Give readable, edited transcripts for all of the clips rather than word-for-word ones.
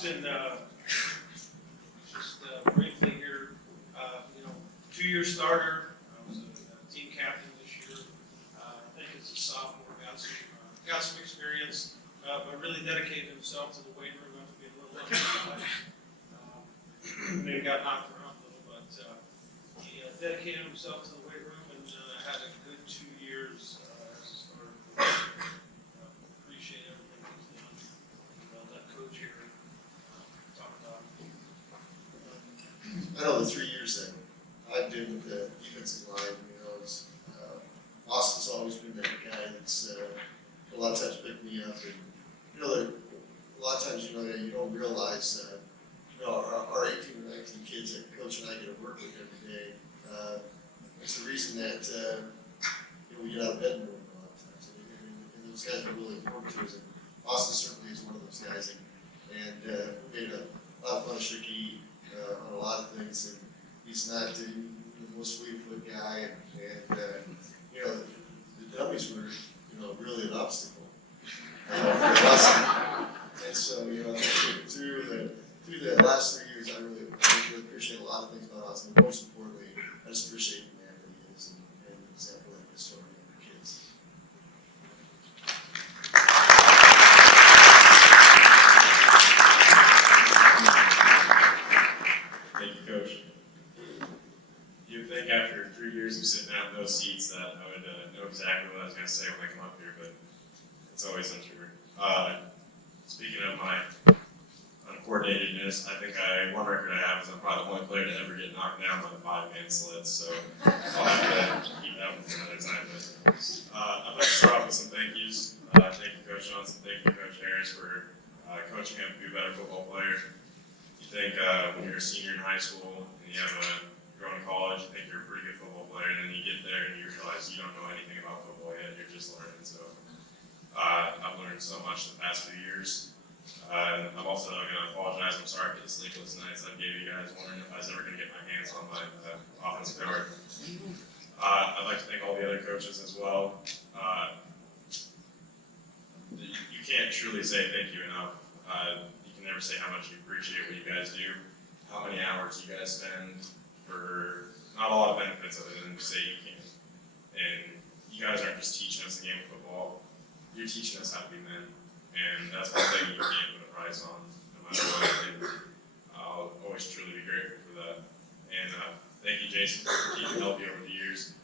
Austin, just briefly here, 2-year starter. I was a team captain this year. I think as a sophomore, got some experience, but really dedicated himself to the weight room. Not to be a little maybe got knocked around a little, but he dedicated himself to the weight room and had a good 2 years as a starter. Appreciate everything he's done. Let Coach here talk about it. I know the 3 years that I've been with the defensive line, Austin's always been that guy that's a lot of times picked me up. And, a lot of times, you don't realize, our 18 or 19 kids that Coach and I get to work with every day, it's the reason that, we get out of bed more a lot of times. And those guys are really important to us. And Austin certainly is one of those guys. And we made a lot of fun of Shicky on a lot of things. And he's not the most sweet-foot guy. And the dummies were, really an obstacle for us. And so, through the last 3 years, I really appreciate a lot of things about Austin. Most importantly, I just appreciate the man that he is and the example that he's showing the kids. Thank you, Coach. You'd think after 3 years of sitting out in those seats that I would know exactly what I was going to say when I come up here, but it's always untrue. Speaking of my uncoordinatedness, I think one record I have is I'm probably the only player to ever get knocked down by the 5-man sled, so I'll have to keep that one for another time. But I'd like to start off with some thank yous. Thank you, Coach Johnson. Thank you, Coach Harris, for coaching him to be a better football player. You think when you're a senior in high school and you're going to college, you think you're a pretty good football player, and then you get there and you realize you don't know anything about football yet. You're just learning. So I've learned so much the past few years. And I'm also going to apologize. I'm sorry for the sleepless nights I gave you guys, wondering if I was ever going to get my hands on my offensive guard. I'd like to thank all the other coaches as well. You can't truly say thank you enough. You can never say how much you appreciate what you guys do, how many hours you guys spend for not a lot of benefits other than to say you can. And you guys aren't just teaching us the game of football, you're teaching us how to be men. And that's one thing you can't put a price on, no matter what. And I'll always truly be grateful for that. And thank you, Jason, for keeping me healthy over the years.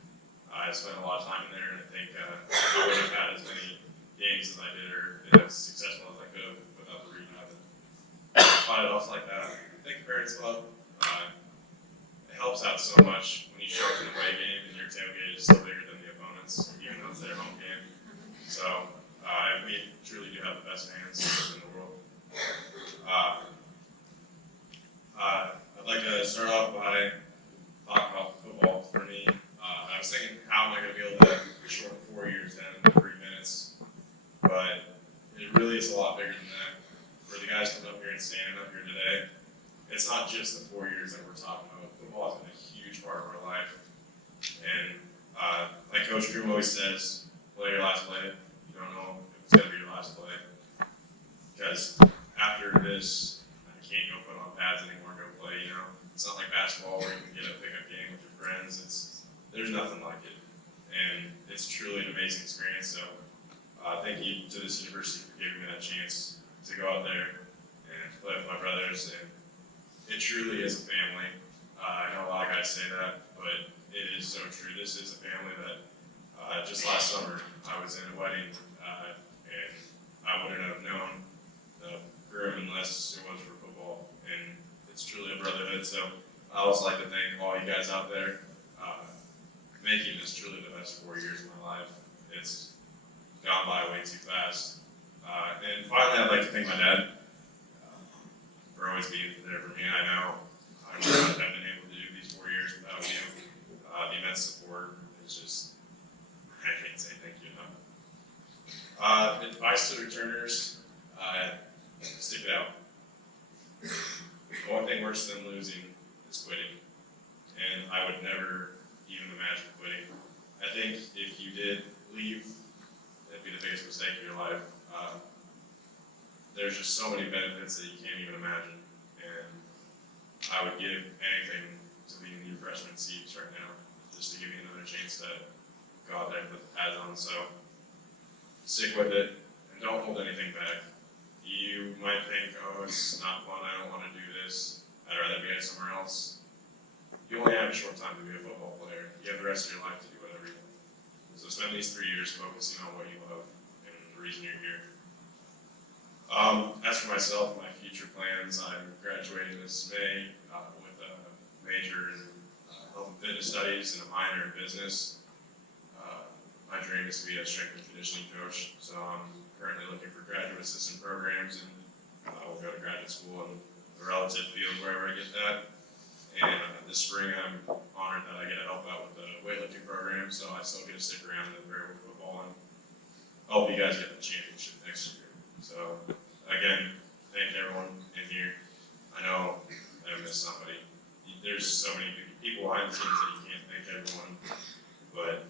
I spent a lot of time in there, and I think I would have had as many games as I did, or as successful as I could have without the rehab. And fight it off like that. Thank you, Parents Club. It helps out so much when you show up in the away game and your tailgate is still bigger than the opponent's, even though it's their home game. So we truly do have the best fans in the world. I'd like to start off by talking about football for me. I was thinking, how am I going to be able to shorten 4 years down to 3 minutes? But it really is a lot bigger than that. For the guys coming up here and standing up here today, it's not just the 4 years that we're talking about. Football has been a huge part of our life. And like Coach Drew always says, play your last play. You don't know if it's going to be your last play. Because after this, you can't go put on pads anymore and go play, It's not like basketball where you can get a pickup game with your friends. There's nothing like it. And it's truly an amazing experience. So thank you to this university for giving me that chance to go out there and play with my brothers. And it truly is a family. I know a lot of guys say that, but it is so true. This is a family that just last summer I was in a wedding and I wouldn't have known the groom unless it was for football. And it's truly a brotherhood. So I also like to thank all you guys out there. Making this truly the best 4 years of my life. It's gone by way too fast. And finally, I'd like to thank my dad for always being there for me. I know I would not have been able to do these 4 years without you. The immense support is just, I can't say thank you enough. Advice to returners, stick it out. The only thing worse than losing is quitting. And I would never even imagine quitting. I think if you did leave, it'd be the biggest mistake of your life. There's just so many benefits that you can't even imagine. And I would give anything to be in the freshman seats right now, just to give me another chance to go out there and put the pads on. So stick with it and don't hold anything back. You might think, oh, it's not fun, I don't want to do this, I'd rather be at somewhere else. You only have a short time to be a football player. You have the rest of your life to do whatever you want. So spend these 3 years focusing on what you love and the reason you're here. As for myself, my future plans, I'm graduating this May with a major in health and fitness studies and a minor in business. My dream is to be a strength and conditioning coach, so I'm currently looking for graduate assistant programs, and we'll go to graduate school in the relative field wherever I get that. And this spring, I'm honored that I get to help out with the weightlifting program, so I still get to stick around in Bearwood football, and I hope you guys get the championship next year. So again, thank everyone in here. I know I missed somebody. There's so many people behind the scenes that you can't thank everyone, but